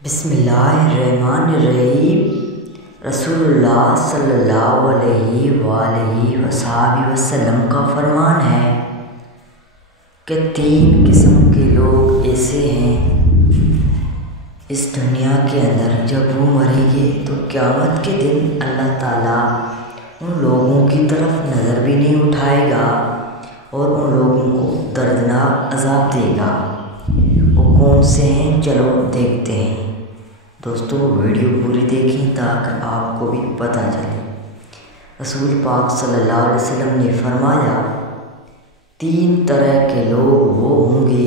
بسم اللہ الرحمن الرحیم۔ رسول اللہ صلی اللہ علیہ وآلہ وصحبہ وسلم کا فرمان ہے کہ 3 قسم کے لوگ ایسے ہیں اس دنیا کے اندر، جب وہ مریں گے تو قیامت کے دن اللہ تعالیٰ ان لوگوں کی طرف نظر بھی نہیں اٹھائے گا اور ان لوگوں کو دردناک عذاب دے گا۔ وہ کون سے ہیں؟ چلو دیکھتے ہیں۔ دوستو ویڈیو پوری دیکھیں تاکہ آپ کو بھی پتہ چلے۔ رسول پاک صلی اللہ علیہ وسلم نے فرمایا 3 طرح کے لوگ وہ ہوں گے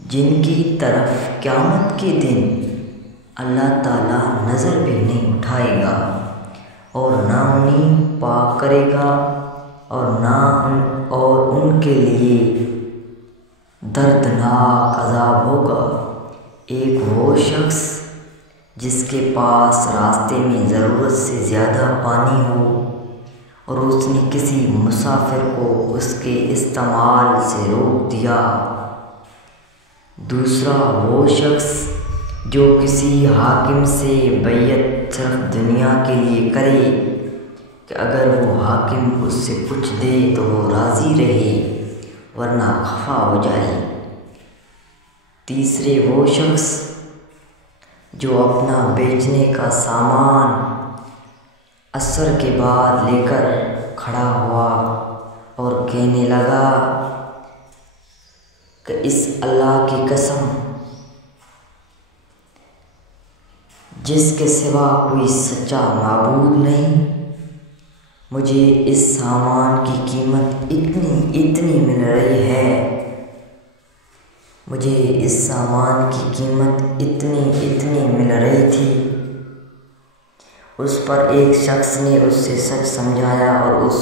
جن کی طرف قیامت کے دن اللہ تعالیٰ نظر بھی نہیں اٹھائے گا اور نہ انہیں پاک کرے گا اور ان کے لیے دردناک عذاب ہوگا۔ ایک وہ شخص جس کے پاس راستے میں ضرورت سے زیادہ پانی ہو اور اس نے کسی مسافر کو اس کے استعمال سے روک دیا۔ دوسرا وہ شخص جو کسی حاکم سے بیعت صرف دنیا کے لیے کرے کہ اگر وہ حاکم اس سے کچھ دے تو وہ راضی رہے ورنہ خفا ہو جائے۔ تیسرے وہ شخص جو اپنا بیچنے کا سامان عصر کے بعد لے کر کھڑا ہوا اور کہنے لگا کہ اس اللہ کی قسم جس کے سوا کوئی سچا معبود نہیں، مجھے اس سامان کی قیمت اتنی مل رہی ہے، مجھے اس سامان کی قیمت اتنی مل رہی تھی۔ اس پر ایک شخص نے اس سے سچ سمجھایا اور اس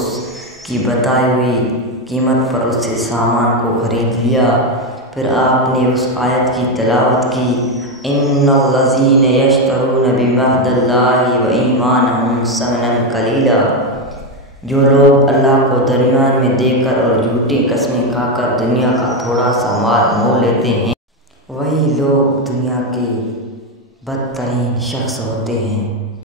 کی بتائی ہوئی قیمت پر اس سے سامان کو خرید لیا۔ پھر آپ نے اس آیت کی تلاوت کی، ان الذین یشترون بعہد اللہ وایمانہم ثمنا قلیلا۔ جو لوگ اللہ کو درمیان میں دے کر اور جھوٹی قسمیں کھا کر دنیا کا تھوڑا سا مال مول لیتے ہیں، وہی لوگ دنیا کے بدترین شخص ہوتے ہیں۔